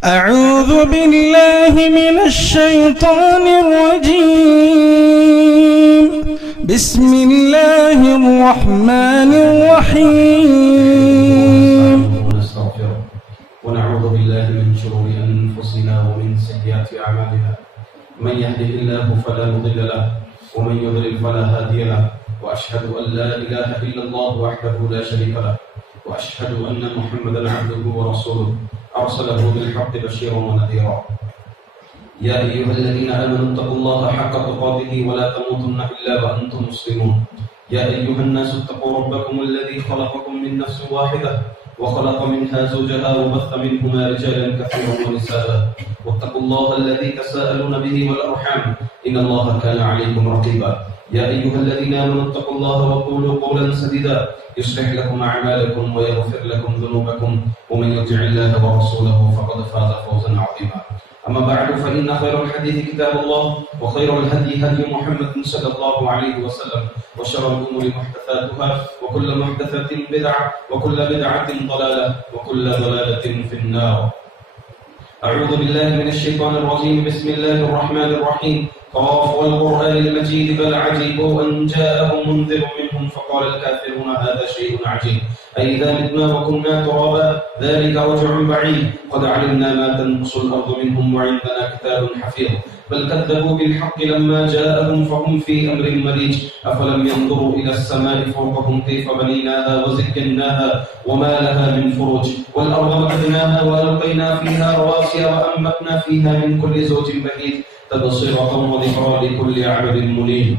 أعوذ بالله من الشيطان الرجيم. بسم الله الرحمن الرحيم. ونستغفره ونعوذ بالله من شرور أنفسنا ومن سيئات أعمالنا. من يهده الله فلا مضل له ومن يضلل فلا هادي له. وأشهد أن لا إله إلا الله وحده لا شريك له وأشهد أن محمدا عبده ورسوله أرسله بالحق بشيرا ونذيرا. يا أيها الذين آمنوا اتقوا الله حق تقاته ولا تموتن إلا وأنتم مسلمون. يا أيها الناس اتقوا ربكم الذي خلقكم من نفس واحدة وخلق منها زوجها وبث منهما رجالا كثيرا ونساء. واتقوا الله الذي تساءلون به والأرحام إن الله كان عليكم رقيبا. يا أيها الذين آمنوا اتقوا الله وقولوا قولا سديدا يصلح لكم أعمالكم ويغفر لكم ذنوبكم ومن يطع الله ورسوله فقد فاز فوزا عظيما. أما بعد فإن خير الحديث كتاب الله وخير الهدي هدي محمد صلى الله عليه وسلم وشر الأمور محدثاتها وكل محدثة بدعة وكل بدعة ضلالة وكل ضلالة في النار. أعوذ بالله من الشيطان الرجيم. بسم الله الرحمن الرحيم. قاف والقرآن المجيد بل عجبوا أن جاءهم منذر منهم فقال الكافرون هذا شيء عجيب أئذا متنا وكنا ترابا ذلك رجع بعيد قد علمنا ما تنقص الأرض منهم وعندنا كتاب حفيظ بل كذبوا بالحق لما جاءهم فهم في أمر مريج أفلم ينظروا إلى السماء فوقهم كيف بنيناها وزيناها وما لها من فروج والأرض مددناها وألقينا فيها رواسي وأنبتنا فيها من كل زوج بهيج تبصرة وذكرى لكل عبد منيب.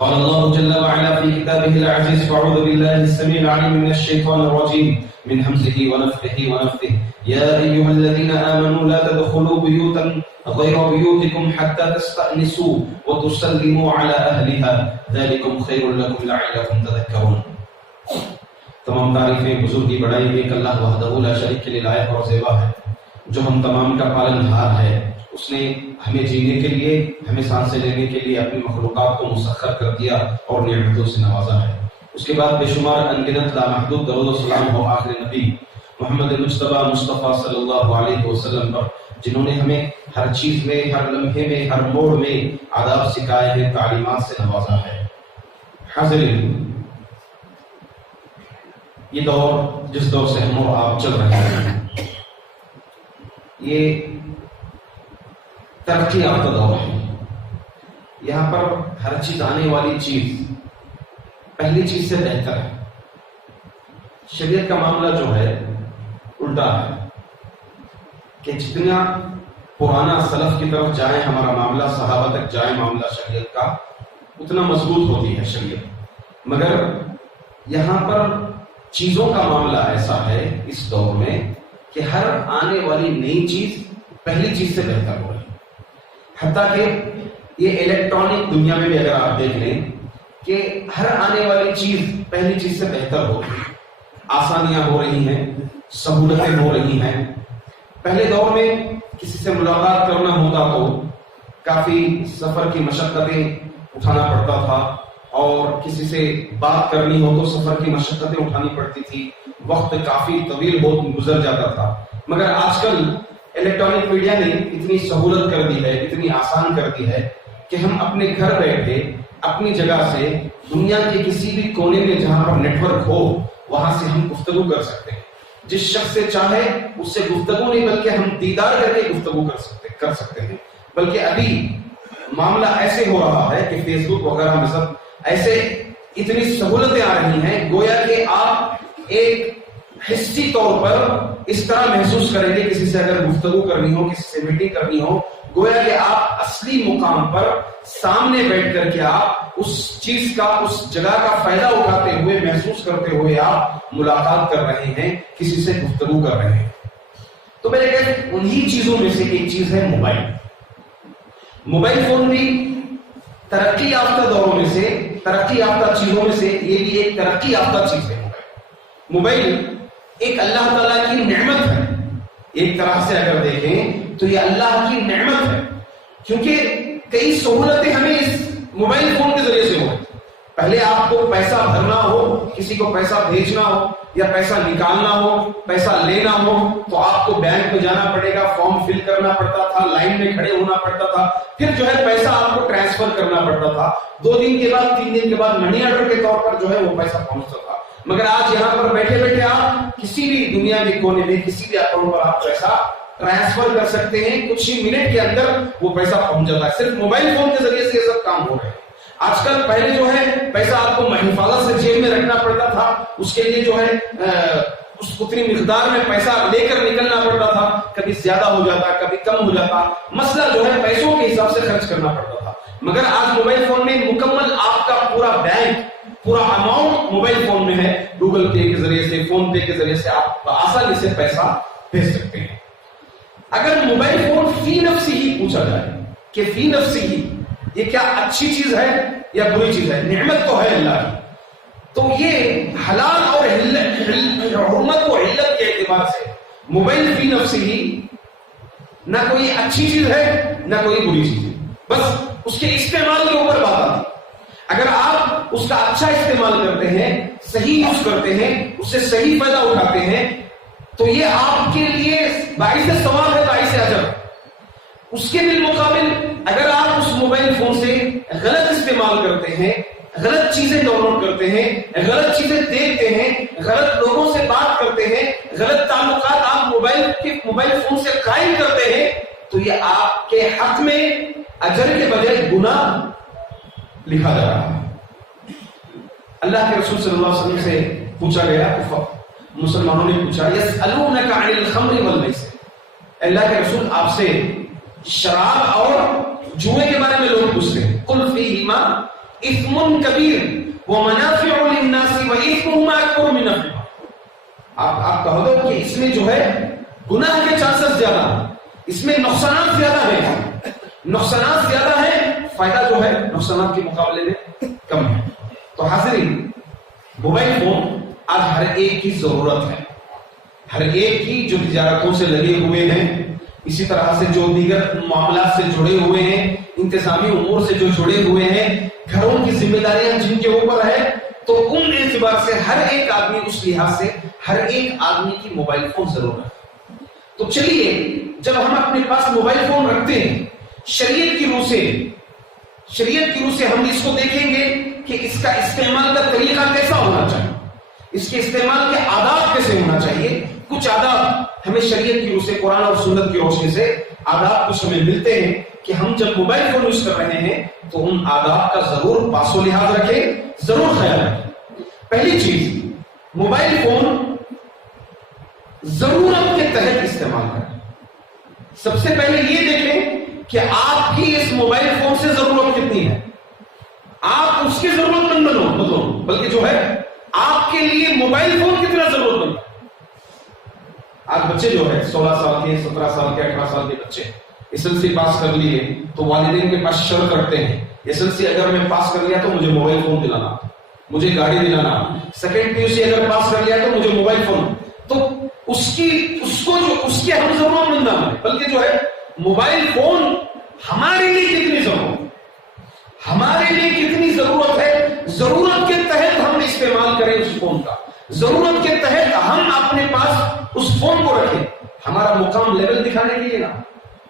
قال الله جل وعلا في كتابه العزيز فأعوذ بالله السميع العليم من الشيطان الرجيم من همزه ونفخه ونفثه. يا أيها الذين آمنوا لا تدخلوا بيوتا غير بيوتكم حتى تستأنسوا وتسلموا على أهلها ذلكم خير لكم لعلكم تذكرون. تمام تعریفیں بزرگی بڑائی ایک اللہ وحدہ لا شریک کے لیے لائق اور زیبا ہے جو ہم تمام کا پالن ہار ہے. اس نے ہمیں جینے کے لیے ہمیں سانسیں لینے کے لیے اپنی مخلوقات کو مسخر کر دیا اور نعمتوں سے نوازا ہے. اس کے بعد بے شمار انگنت لامحدود درود و سلام ہو آخر نبی محمد مجتبیٰ مصطفیٰ صلی اللہ علیہ وسلم پر جنہوں نے ہمیں ہر چیز میں ہر لمحے میں ہر موڑ میں آداب سکھائے ہیں تعلیمات سے نوازا ہے. حاضرین یہ دور جس دور سے ہم اور آپ چل رہے ہیں یہ ترقی یافتہ دور ہے. یہاں پر ہر چیز آنے والی چیز پہلی چیز سے بہتر ہے. شریعت کا معاملہ جو ہے الٹا ہے کہ جتنا پرانا سلف کی طرف جائیں ہمارا معاملہ صحابہ تک جائے معاملہ شریعت کا اتنا مضبوط ہوتی ہے شریعت. مگر یہاں پر چیزوں کا معاملہ ایسا ہے اس دور میں کہ ہر آنے والی نئی چیز پہلی چیز سے بہتر ہو رہی ہے. حتیٰ کہ یہ الیکٹرانک دنیا میں بھی اگر آپ دیکھ لیں کہ ہر آنے والی چیز پہلی چیز سے بہتر ہو رہی ہے. آسانیاں ہو رہی ہیں, سہولتیں ہو رہی ہیں. پہلے دور میں کسی سے ملاقات کرنا ہوتا تو کافی سفر کی مشقتیں اٹھانا پڑتا تھا اور کسی سے بات کرنی ہو تو سفر کی مشقتیں اٹھانی پڑتی تھی. وقت کافی طویل گزر جاتا تھا. مگر آج کل الیکٹرانک میڈیا نے اتنی سہولت کر دی ہے, اتنی آسان کر دی ہے کہ ہم اپنے گھر بیٹھے اپنی جگہ سے دنیا کے کسی بھی کونے میں جہاں پر نیٹ ورک ہو وہاں سے ہم گفتگو کر سکتے ہیں. جس شخص سے چاہے اس سے گفتگو نہیں بلکہ ہم دیدار کر کے گفتگو کر سکتے ہیں. بلکہ ابھی معاملہ ایسے ہو رہا ہے کہ فیس بک وغیرہ میں سب ایسے اتنی سہولتیں آ رہی ہیں گویا کہ آپ ایک حصی طور پر اس طرح محسوس کریں گے کسی سے اگر گفتگو کرنی ہو, کسی سے میٹنگ کرنی ہو, گویا کہ آپ اصلی مقام پر سامنے بیٹھ کر کے آپ اس چیز کا اس جگہ کا فائدہ اٹھاتے ہوئے محسوس کرتے ہوئے آپ ملاقات کر رہے ہیں, کسی سے گفتگو کر رہے ہیں. تو میرے کہتے انہی چیزوں میں سے ایک چیز ہے موبائل. موبائل فون بھی ترقی یافتہ دوروں میں سے, ترقی یافتہ چیزوں میں سے یہ بھی ایک ترقی یافتہ چیز ہے. موبائل ایک اللہ تعالیٰ کی نعمت ہے. ایک طرح سے اگر دیکھیں تو یہ اللہ کی نعمت ہے کیونکہ کئی سہولتیں ہمیں اس موبائل فون کے ذریعے سے ہو. پہلے آپ کو پیسہ بھرنا ہو, کسی کو پیسہ بھیجنا ہو یا پیسہ نکالنا ہو, پیسہ لینا ہو تو آپ کو بینک میں جانا پڑے گا, فارم فل کرنا پڑتا تھا, لائن میں کھڑے ہونا پڑتا تھا, پھر جو ہے پیسہ آپ کو ٹرانسفر کرنا پڑتا تھا, 2 دن کے بعد 3 دن کے بعد منی آرڈر کے طور پر جو ہے وہ پیسہ پہنچتا تھا. مگر آج یہاں پر بیٹھے بیٹھے آپ کسی بھی دنیا کے کونے میں کسی بھی اکاؤنٹ پر آپ پیسہ ٹرانسفر کر سکتے ہیں, کچھ ہی منٹ کے اندر وہ پیسہ پہنچ جاتا ہے. صرف موبائل فون کے ذریعے سے یہ سب کام ہو رہے ہیں. آج کل پہلے جو ہے پیسہ آپ کو حفاظت سے جیب میں رکھنا پڑتا تھا, اس کے لیے جو ہے اس اتنی مقدار میں پیسہ لے کر نکلنا پڑتا تھا, کبھی زیادہ ہو جاتا کبھی کم ہو جاتا, مسئلہ جو ہے پیسوں کے حساب سے خرچ کرنا پڑتا تھا. مگر آج موبائل فون میں مکمل آپ کا پورا بینک, پورا اماؤنٹ موبائل فون میں ہے. گوگل پے کے ذریعے سے, فون پے کے ذریعے سے آپ آسانی سے پیسہ بھیج سکتے ہیں. اگر موبائل فون فی نفسی ہی پوچھا جائے کہ فی نفسی ہی یہ کیا اچھی چیز ہے یا بری چیز ہے, نعمت تو ہے اللہ کی, تو یہ حلال اور حرمت و علت کے اعتبار سے موبائل فی نفسی ہی نہ کوئی اچھی چیز ہے نہ کوئی بری چیز ہے, بس اس کے استعمال کے اوپر بات آتی. اگر آپ اس کا اچھا استعمال کرتے ہیں, صحیح یوز کرتے ہیں, اس سے صحیح فائدہ اٹھاتے ہیں, تو یہ آپ کے لیے باعث ثواب ہے, باعث اجر. اس کے بالمقابل اگر آپ اس موبائل فون سے غلط استعمال کرتے ہیں, غلط چیزیں ڈاؤن لوڈ کرتے ہیں, غلط چیزیں دیکھتے ہیں, غلط لوگوں سے بات کرتے ہیں, غلط تعلقات آپ موبائل فون سے قائم کرتے ہیں, تو یہ آپ کے حق میں اجر کے بجائے گناہ لکھا جا رہا ہے. اللہ کے رسول صلی اللہ علیہ وسلم سے پوچھا گیا, مسلمانوں نے پوچھا, یسألونک عن الخمر والمیسر, اللہ کے رسول آپ سے شراب اور جوئے کے بارے میں لوگ پوچھتے ہیں. قل فیہما اثم کبیر ومنافع للناس واثمهما اکبر من نفعهما. آپ کہو گے کہ اس میں جو ہے گناہ کے چانسز زیادہ ہیں, اس میں نقصانات زیادہ ہیں, نقصانات زیادہ ہیں, فائدہ جو ہے نقصانات کے مقابلے میں کم ہے. تو حاضرین, موبائل فون آج ہر ایک کی ضرورت ہے, ہر ایک کی جو تجارتوں سے لگے ہوئے ہیں, اسی طرح سے جو دیگر معاملات سے جڑے ہوئے ہیں, انتظامی امور سے جو جڑے ہوئے ہیں, گھروں کی ذمہ داریاں جن کے اوپر ہے, تو ان اعتبار سے ہر ایک آدمی, اس لحاظ سے ہر ایک آدمی کی موبائل فون ضرورت ہے. تو چلیے, جب ہم اپنے پاس موبائل فون رکھتے ہیں, شریعت کی روح سے ہم اس کو دیکھیں گے کہ اس کا استعمال کا طریقہ کیسا ہونا چاہیے, اس کے استعمال کے آداب کیسے ہونا چاہیے. کچھ آداب ہمیں شریعت کی روح سے, قرآن اور سنت کی روشنی سے آداب کچھ ہمیں ملتے ہیں کہ ہم جب موبائل فون یوز کر رہے ہیں تو ان آداب کا ضرور پاس و لحاظ رکھیں, ضرور خیال رکھیں. پہلی چیز, موبائل فون ضرورت کے تحت استعمال کریں. سب سے پہلے یہ دیکھیں کہ آپ کی اس موبائل فون سے ضرورت کتنی ہے. آپ اس کی ضرورت مند بنو, بلکہ جو ہے آپ کے لیے موبائل فون کتنا ضرورت مند ہے. آج بچے جو ہے 16 سال کے, 17 سال کے, 18 سال کے بچے SLC پاس کر لیے تو والدین کے پاس شرط رکھتے ہیں, SLC اگر میں پاس کر لیا تو مجھے موبائل فون دلانا, مجھے گاڑی دلانا. سیکنڈ PUC اگر پاس کر لیا تو مجھے موبائل فون. تو اس کو جو اس کے ہم ضرورت مند نہ, بلکہ جو ہے موبائل فون ہمارے لیے کتنی ضرورت, ہمارے لیے کتنی ضرورت ہے, ضرورت کے تحت ہم استعمال کریں اس فون کا, ضرورت کے تحت ہم اپنے پاس اس فون کو رکھیں, ہمارا مقام لیول دکھانے کے لیے نا.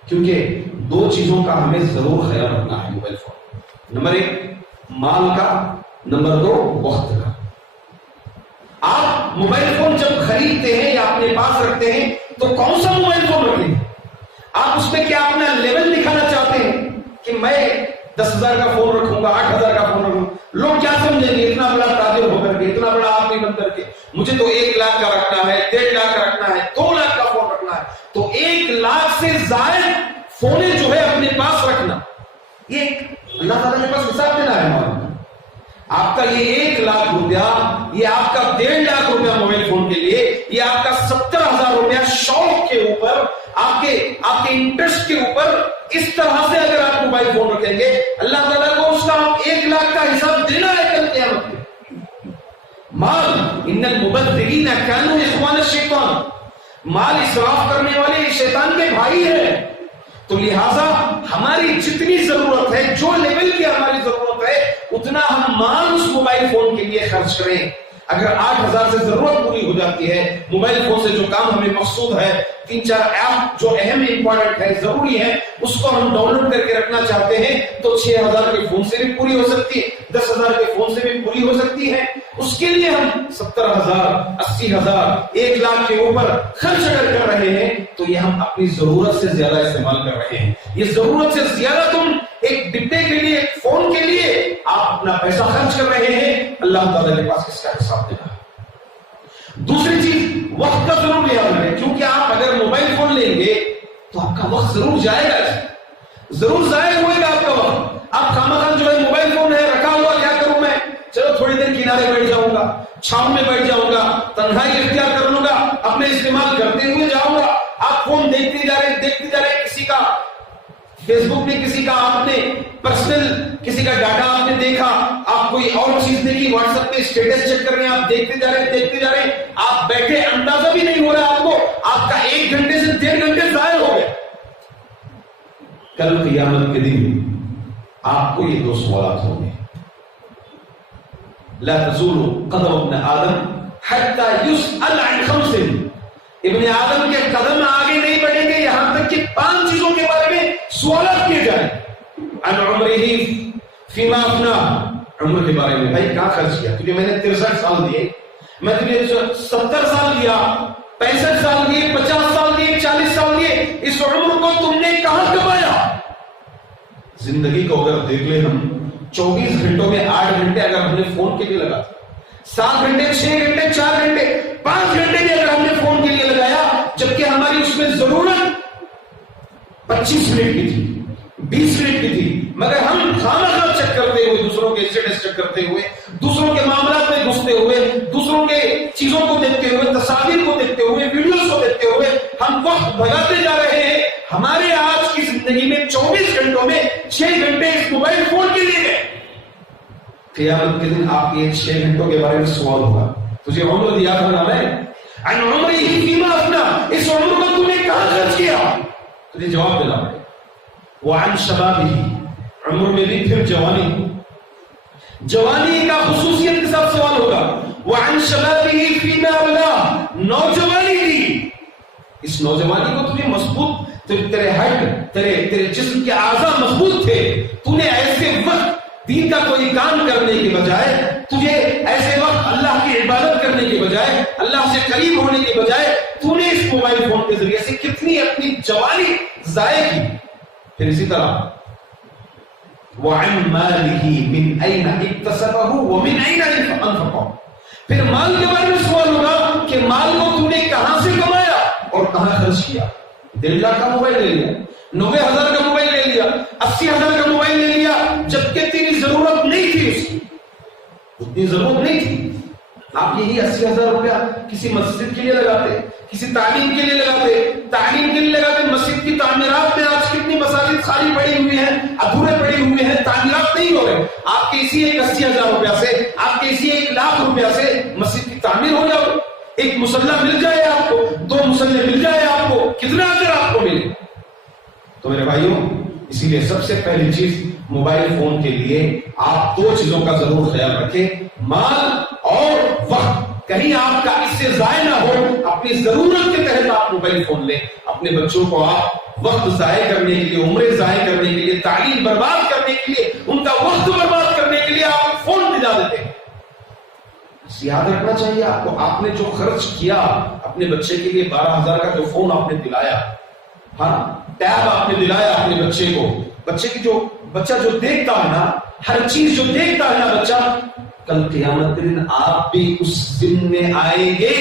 کیونکہ 2 چیزوں کا ہمیں ضرور خیال رکھنا ہے موبائل فون. نمبر 1 مال کا, نمبر 2 وقت کا. آپ موبائل فون جب خریدتے ہیں یا اپنے پاس رکھتے ہیں تو کون سا موبائل فون رکھیں؟ آپ اس میں کیا اپنا لیول دکھانا چاہتے ہیں کہ میں 10,000 کا فون رکھوں گا, 8,000 کا فون رکھوں گا, لوگ کیا سمجھیں گے اتنا بڑا تاجر ہو کر کے, اتنا بڑا آدمی بن کر کے, مجھے تو 1 لاکھ کا رکھنا ہے, 1.5 لاکھ کا رکھنا ہے, 2 لاکھ کا فون رکھنا ہے. تو 1 لاکھ سے زائد فونے جو ہے اپنے پاس رکھنا, یہ اللہ تعالیٰ کے پاس حساب دینا ہے. آپ کا یہ 1 لاکھ روپیہ, یہ آپ کا 1.5 لاکھ روپیہ موبائل فون کے لیے, یہ آپ کا 70,000 روپیہ شوق کے اوپر, آپ کے انٹرسٹ کے اوپر, اس طرح سے اگر آپ موبائل فون رکھیں گے, اللہ تعالیٰ کو اس کا 1 لاکھ کا حساب دینا ہے کل قیامت میں. مال ان المبذرین کانوا اخوان الشیطان, مال اسراف کرنے والے شیطان کے بھائی ہیں. تو لہٰذا ہماری جتنی ضرورت ہے, جو لیول کی ہماری ضرورت ہے, اتنا ہم مال اس موبائل فون کے لیے خرچ کریں. اگر 8,000 سے ضرورت پوری ہو جاتی ہے، موبائل فون سے جو کام ہمیں مقصود ہے، 3-4 ایپ جو اہم امپورٹنٹ ہے، ضروری ہے، اس کو ہم ڈاؤن لوڈ کر کے رکھنا چاہتے ہیں تو 6,000 کے فون سے بھی پوری ہو سکتی ہے، 10,000 کے فون سے بھی پوری ہو سکتی ہے۔ اس کے لیے ہم 70,000 80,000 1,00,000 کے اوپر خرچ اگر کر رہے ہیں تو یہ ہم اپنی ضرورت سے زیادہ استعمال کر رہے ہیں۔ یہ ضرورت سے زیادہ تم ایک ڈبے کے لیے، ایک فون کے لیے آپ اپنا پیسہ خرچ کر رہے ہیں، اللہ تعالیٰ کے پاس کس کا حساب دینا۔ دوسری چیز، وقت کا ضرور لحاظ رکھیں، کیونکہ آپ اگر موبائل فون لیں گے تو آپ کا وقت ضرور جائے گا، ضرور ضائع ہوئے گا آپ کا وقت۔ آپ خامخواہ جو ہے موبائل فون ہے رکھا ہوا، کیا کروں میں، چلو تھوڑی دیر کنارے بیٹھ جاؤں گا، چھاؤں میں بیٹھ جاؤں گا، تنہائی اختیار کر لوں گا، اپنے استعمال کرتے ہوئے جاؤں گا۔ آپ فون دیکھتے جا رہے کسی کا فیس بک میں، کسی کا آپ نے پرسنل کسی کا ڈاٹا آپ نے دیکھا، آپ کوئی اور چیز دیکھی، واٹس ایپ پہ اسٹیٹس چیک کر رہے ہیں، آپ دیکھتے جا رہے ہیں، آپ بیٹھے، اندازہ بھی نہیں ہو رہا آپ کو، آپ کا 1 گھنٹے سے 1.5 گھنٹے ضائع ہو گئے۔ کل قیامت کے دن آپ کو یہ 2 سوالات ہوں گے۔ لا تزول قدم ابن آدم حتى يسأل عن 5۔ ابن آدم کے قدم آگے نہیں بڑھیں گے یہاں تک کہ 5 چیزوں کے بارے میں سوالات کیے جائیں۔ عن عمره فيما افنى، عمر کے بارے میں، بھائی کہاں خرچ کیا، تجھے میں نے 63 سال دیے، میں تجھے 70 سال دیا، 65 سال دیے، 50 سال دیے، 40 سال دیے، اس عمر کو تم نے کہاں کمایا؟ زندگی کو اگر دیکھ لیں ہم، 24 گھنٹوں میں 8 گھنٹے اگر ہم نے فون کے لیے لگا، 7 گھنٹے، 6 گھنٹے، 4 گھنٹے، 5 گھنٹے بھی اگر ہم نے فون کے لیے لگایا، جبکہ ہماری اس میں ضرورت 25 منٹ کی تھی، 20 منٹ کی تھی، مگر ہم خامخواہ چیک کرتے ہوئے، دوسروں کے اسٹیٹس چیک کرتے ہوئے، دوسروں کے معاملات میں گھستے ہوئے، دوسروں کے چیزوں کو دیکھتے ہوئے، تصاویر کو دیکھتے ہوئے، ویڈیوز کو دیکھتے ہوئے ہم وقت بھگاتے جا رہے ہیں۔ ہمارے آج کی زندگی میں 24 گھنٹوں میں 6 گھنٹے اس موبائل فون کے لیے گئے۔ قیامت کے دن آپ کے 6 گھنٹوں کے بارے میں سوال ہوگا، تجھے عمر دیا تھا نا میں، عن عمره فيما افنى، اس عمر کو تم نے کہاں خرچ کیا، تجھے جواب دینا پڑے۔ وعن شبابه، عمر میں بھی پھر جوانی کا خصوصیت کے ساتھ سوال ہوگا۔ وعن شبابه فيما ابلاه، نوجوانی دی، اس نوجوانی کو تجھے مضبوط، تیرے ہڈ، تیرے جسم کے اعضاء مضبوط تھے، تو نے ایسے وقت دین کا کوئی کام کرنے کے بجائے، تجھے ایسے وقت اللہ کی عبادت کرنے کے بجائے، اللہ سے قریب ہونے کے بجائے، تو نے اس موبائل فون کے ذریعے سے کتنی اپنی جوانی ضائع کی۔ پھر اسی طرح وَعَنْ مَالِهِ مِنْ أَيْنَ اكْتَسَبَهُ وَمِنْ أَيْنَ أَنْفَقَهُ، پھر مال کے بارے میں سوال ہوگا کہ مال کو تو نے کہاں سے کمایا اور کہاں خرچ کیا۔ 1.5 لاکھ کا موبائل لے لیا، 90,000 کا موبائل لے لیا، 80,000 کا موبائل لے لیا، جبکہ تیری ضرورت نہیں تھی، اس کی اتنی ضرورت نہیں تھی۔ آپ یہی 80,000 روپیہ کسی مسجد کے لیے لگاتے، کسی تعلیم کے لیے لگاتے، مسجد کی تعمیرات میں آج کتنی مساجد خالی پڑی ہوئی ہیں، ادھورے پڑے ہوئے ہیں، تعمیرات نہیں ہو رہے۔ آپ کے اسی ایک 80,000 روپیہ سے، آپ کے اسی 1,00,000 روپیہ سے مسجد کی تعمیر ہو جائے، ایک مصلی مل جائے آپ کو، 2 مصلی مل جائے آپ کو، کتنا اجر آپ کو ملے۔ تو میرے بھائیوں، اسی لیے سب سے پہلی چیز موبائل فون کے لیے آپ 2 چیزوں کا ضرور خیال رکھیں، مال اور وقت۔ کہیں آپ کا اس سے ضائع نہ ہو، اپنی ضرورت کے تحت آپ موبائل فون لیں۔ اپنے بچوں کو آپ وقت ضائع کرنے کے لیے، عمریں ضائع کرنے کے لیے، تعلیم برباد کرنے کے لیے، ان کا وقت برباد کرنے کے لیے آپ فون دلا دیتے ہیں۔ یاد رکھنا چاہیے آپ کو، آپ نے جو خرچ کیا اپنے بچے کے لیے، 12,000 کا جو فون آپ نے دلایا، ہاں ٹیب آپ نے دلایا اپنے بچے کو، بچہ جو دیکھتا ہے نا، ہر چیز جو دیکھتا ہے نا بچہ، کل قیامت کے دن آپ بھی اس دن میں آئیں گے۔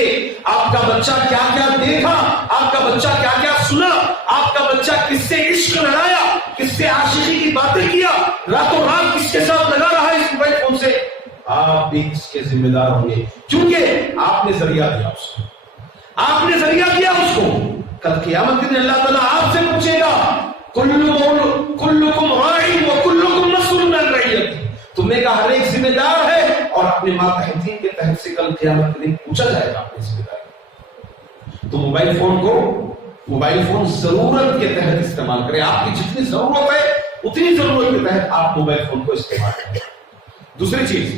آپ کا بچہ کیا کیا دیکھا، آپ کا بچہ کیا کیا سنا، آپ کا بچہ کس سے عشق لڑایا، کس سے عاشقی کی باتیں کیا، راتوں رات کس کے ساتھ لگا رہا ہے اس موبائل فون سے، آپ بھی اس کے ذمہ دار ہوں گے، کیونکہ آپ نے ذریعہ دیا اس کو، آپ نے ذریعہ دیا اس کو۔ کل قیامت کے دن اللہ تعالیٰ آپ سے پوچھے گا، کلکم راع وکلکم مسئول عن رعیتہ، تمہیں کا ہر ایک ذمہ دار ہے، اور اپنے ماتحتین کے تحت سے کل قیامت کے دن پوچھا جائے گا اپنی ذمہ داری۔ تو موبائل فون ضرورت کے تحت استعمال کریں، آپ کی جتنی ضرورت ہے اتنی ضرورت کے تحت آپ موبائل فون کو استعمال کریں۔ دوسری چیز،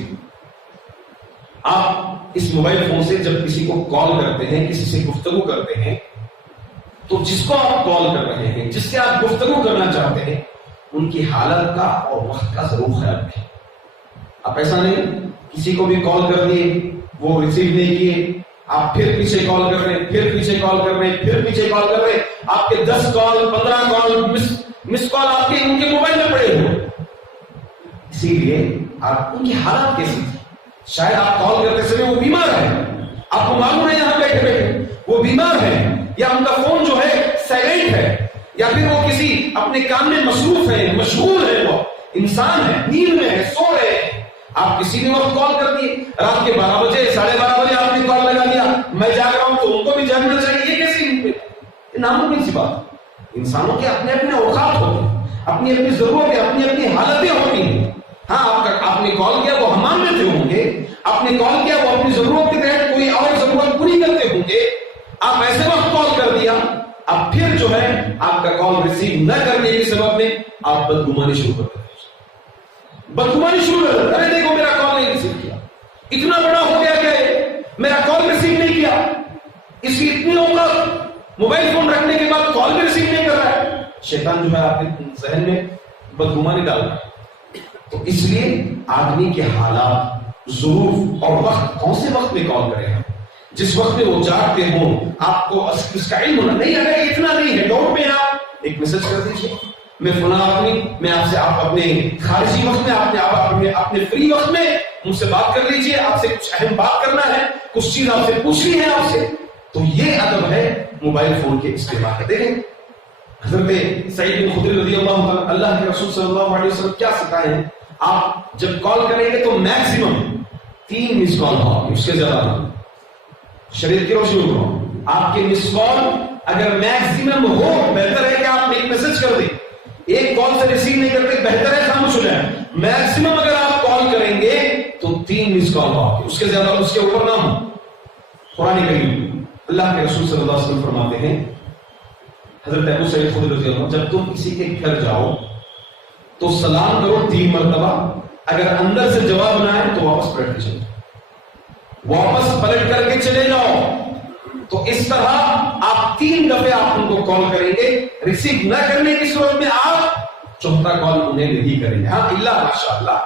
آپ اس موبائل فون سے جب کسی کو کال کرتے ہیں، کسی سے گفتگو کرتے ہیں، تو جس کو آپ کال کر رہے ہیں، جس سے آپ گفتگو کرنا چاہتے ہیں، ان کی حالت کا اور وقت کا ضرور خیال رکھیں. آپ ایسا نہیں کسی کو بھی کال کر دیے، وہ ریسیو نہیں کیے، آپ پھر پیچھے کال کر رہے ہیں، پھر پیچھے کال کر رہے ہیں، پھر پیچھے کال کر رہے ہیں، آپ کے 10 کال 15 کال مس کال آپ کے ان کے موبائل میں پڑے ہوئے. اسی لیے آپ ان کی حالت کیسی تھی؟ شاید آپ کال کرتے سمے وہ بیمار ہے، آپ کو معلوم ہے یہاں بیٹھے بیٹھے وہ بیمار ہے، یا ان کا فون جو ہے سائلنٹ ہے، یا پھر وہ کسی اپنے کام میں مصروف ہے، مشغول ہے، وہ انسان ہے، نیند میں ہے، سو رہے ہیں. آپ کسی بھی وقت کال کر دیے، رات کے 12 بجے 12:30 بجے آپ نے کال لگا دیا، میں جاگ رہا ہوں تو ان کو بھی جاگنا چاہیے. یہ کیسی ناممکن سی بات. انسانوں کے اپنے اپنے اوقات ہوتے ہیں، اپنی اپنی ضرورتیں، اپنی اپنی حالتیں ہوتی ہیں. ہاں آپ نے کال کیا، وہ حمام میں تھے ہوں گے، آپ نے کال کیا وہ اپنی ضرورت کے تحت کوئی اور ضرورت پوری کرتے ہوں گے، آپ ایسے وقت کال کر دیا، اب پھر جو ہے آپ کا کال ریسیو نہ کرنے کے سبب میں آپ بدگمانی شروع کر دیتے. بدگمانی شروع کر دیتے، ارے دیکھو میرا کال نہیں ریسیو کیا، اتنا بڑا ہو گیا کہ میرا کال ریسیو نہیں کیا، اس کی اتنی اوقات موبائل فون رکھنے کے بعد کال بھی ریسیو نہیں کر رہا ہے. شیطان جو ہے آپ کے ذہن میں بدگمانی ڈال رہا ہے. تو اس لیے آدمی کے حالات، ظروف اور وقت، کون سے وقت میں کال کرے گا، جس وقت میں وہ جاگتے ہوں، آپ کو اس کا علم ہونا نہیں. اگر اتنا نہیں ہے ڈور میں آپ ایک میسج کر دیجیے، میں فلاں آدمی، میں آپ سے، آپ اپنے خارجی وقت میں، اپنے فری وقت میں مجھ سے بات کر لیجیے، آپ سے کچھ اہم بات کرنا ہے، کچھ چیز آپ سے پوچھنی ہے آپ سے. تو یہ ادب ہے موبائل فون کے استعمال کا. دیکھیں حضرت سعید بن خدری رضی اللہ عنہ، اللہ کے رسول صلی اللہ علیہ وسلم کیا سکھائے ہیں، آپ جب کال کریں گے تو میکسیمم 3 مس کال ہو، اس سے زیادہ نہیں. شریعت کی روشنی میں آپ کے مس کال اگر میکسیمم ہو، بہتر ہے کہ آپ ایک میسج کر دیں. ایک کال سے ریسیو نہیں کرتے، بہتر ہے خاموش ہو جائیں. میکسیمم اگر آپ کال کریں گے تو 3 مس کال ہو، اس کے زیادہ اس کے اوپر نہ ہو. قرآن کریم اللہ کے رسول صلی اللہ علیہ وسلم فرماتے ہیں، حضرت ابو سعید خدری رضی اللہ عنہ، جب تم کسی کے گھر جاؤ تو سلام کرو 3 مرتبہ، اگر اندر سے جواب نہ آئے تو واپس پلٹ کے چلے جاؤ، واپس پلٹ کر کے چلے جاؤ. تو اس طرح آپ 3 دفعے آپ ان کو کال کریں گے، ریسیو نہ کرنے کی صورت میں آپ 4تھا کال انہیں نہیں کریں گے. ہاں اللہ ماشاءاللہ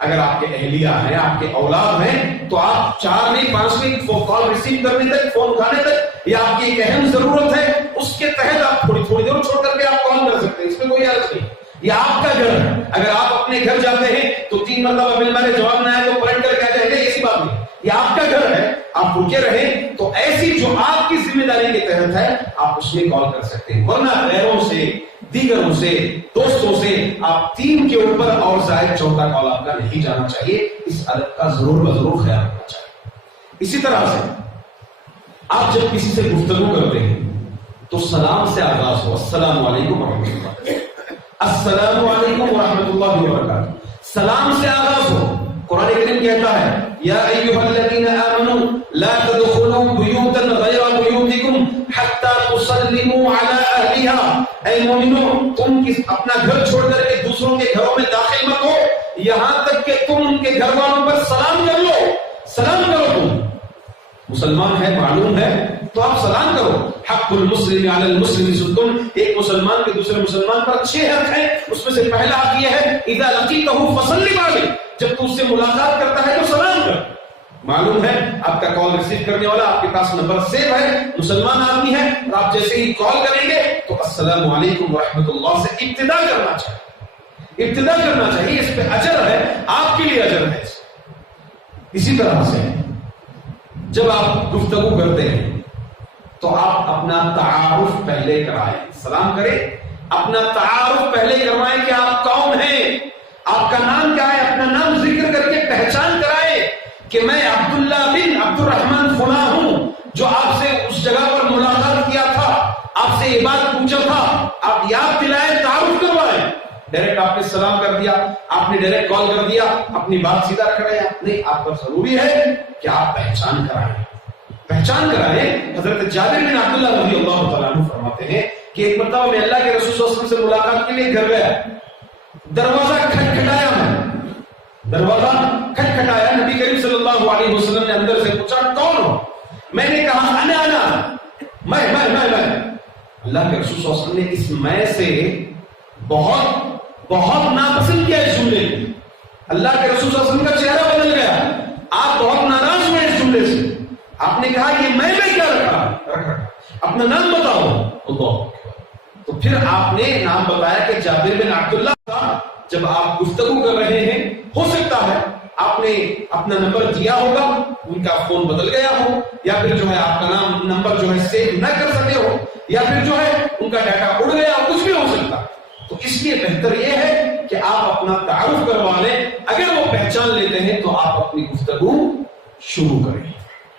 اگر آپ کے اہلیہ ہیں، آپ کے اولاد ہیں، تو آپ 4 نہیں 5 نہیں کال ریسیو کرنے تک، فون اٹھانے تک، یا آپ کی ایک اہم ضرورت ہے اس کے تحت آپ تھوڑی دیر چھوڑ کر کے آپ کال کر سکتے ہیں، اس میں کوئی حرج نہیں. یہ آپ کا گھر ہے، اگر آپ اپنے گھر جاتے ہیں تو 3 مرتبہ مل مارے جواب نہ آئے تو پلٹ کر کے جائیں گے، ایسی بات نہیں. یہ آپ کا گھر ہے، آپ رکے رہیں، تو ایسی جو آپ کی ذمہ داری کے تحت ہے آپ اس میں کال کر سکتے ہیں. ورنہ غیروں سے، دیگروں سے، دوستوں سے آپ 3 کے اوپر اور زائد 4تھا کال آپ کا نہیں جانا چاہیے. اس ادب کا ضرور خیال رکھنا چاہیے. اسی طرح سے آپ جب کسی سے گفتگو کرتے ہیں تو سلام سے آغاز ہو، السلام علیکم ورحمۃ اللہ، السلام علیکم ورحمۃ اللہ وبرکاتہ. سلام سے آغاز ہو. قرآن کریم کہتا ہے یا ایھا الذین آمنوا لا تدخلوا بیوتا غیر بیوتکم حتی تسلموا علی اہلها. اے مومنو، تم اپنا گھر چھوڑ کر کے دوسروں کے گھروں میں داخل مت ہو یہاں تک کہ تم ان کے گھر والوں پر سلام کر لو. سلام کرو، تم مسلمان ہے، معلوم ہے تو آپ سلام کرو. حق المسلم علی المسلم ست، ایک مسلمان کے دوسرے مسلمان پر 6 حق ہیں. اس میں سے پہلا حق یہ ہے اذا لقیتہ فسلم علیہ، جب تو اس سے ملاقات کرتا ہے تو سلام کر. معلوم ہے آپ کا کال ریسیو کرنے والا آپ کے پاس نمبر سیو ہے، مسلمان آدمی ہے، اور آپ جیسے ہی کال کریں گے تو السلام علیکم ورحمۃ اللہ سے ابتدا کرنا چاہیے. ابتدا کرنا چاہیے، اس پہ اجر ہے، آپ کے لیے اجر ہے. اسی طرح سے جب آپ گفتگو کرتے ہیں تو آپ اپنا تعارف پہلے کرائیں. سلام کریں، اپنا تعارف پہلے کروائیں کہ آپ کون ہیں، آپ کا نام کیا ہے، اپنا نام ذکر کر کے پہچان کرائیں کہ میں عبداللہ بن عبد الرحمن فلاں ہوں، جو آپ سے اس جگہ پر ملاقات کیا تھا، آپ سے یہ بات پوچھا تھا. آپ یاد دلائیں، تعارف کروائیں. ڈائریکٹ آپ نے سلام کر دیا، آپ نے ڈائریکٹ کال کر دیا، اپنی بات سیدھا رکھ رہے ہیں. نہیں، آپ کا ضروری ہے کہ آپ پہچان کرائیں. پہچان کرائیں. حضرت جابر بن عبداللہ رضی اللہ تعالیٰ عنہ فرماتے ہیں کہ ایک مرتبہ میں اللہ کے رسول صلی اللہ علیہ وسلم سے ملاقات کے لیے گھر گیا، دروازہ کھٹکھٹایا، میں دروازہ کھٹکھٹایا. نبی کریم صلی اللہ علیہ وسلم نے اندر سے پوچھا کون ہو؟ میں نے کہا انا میں. اللہ کے رسول صلی اللہ علیہ وسلم نے اس میں سے بہت ناپسند کیا اس جملے کو. اللہ کے رسول صلی اللہ علیہ وسلم کا چہرہ بدل گیا. آپ بہت ناراض ہوئے اس جملے سے. آپ نے کہا یہ میں کیا رکھا اپنا نام بتاؤ. اللہ. تو پھر آپ نے نام بتایا کہ جابر بن عبداللہ تھا. جب آپ گفتگو کر رہے ہیں ہو سکتا ہے آپ نے اپنا نمبر دیا ہوگا, ان کا فون بدل گیا ہو, یا پھر جو ہے آپ کا نمبر جو ہے سیو نہ کر سکے ہو, یا پھر جو ہے ان کا ڈیٹا اڑ گیا, کچھ بھی ہو سکتا. تو اس لیے بہتر یہ ہے کہ آپ اپنا تعارف کروا لیں. اگر وہ پہچان لیتے ہیں تو آپ اپنی گفتگو شروع کریں,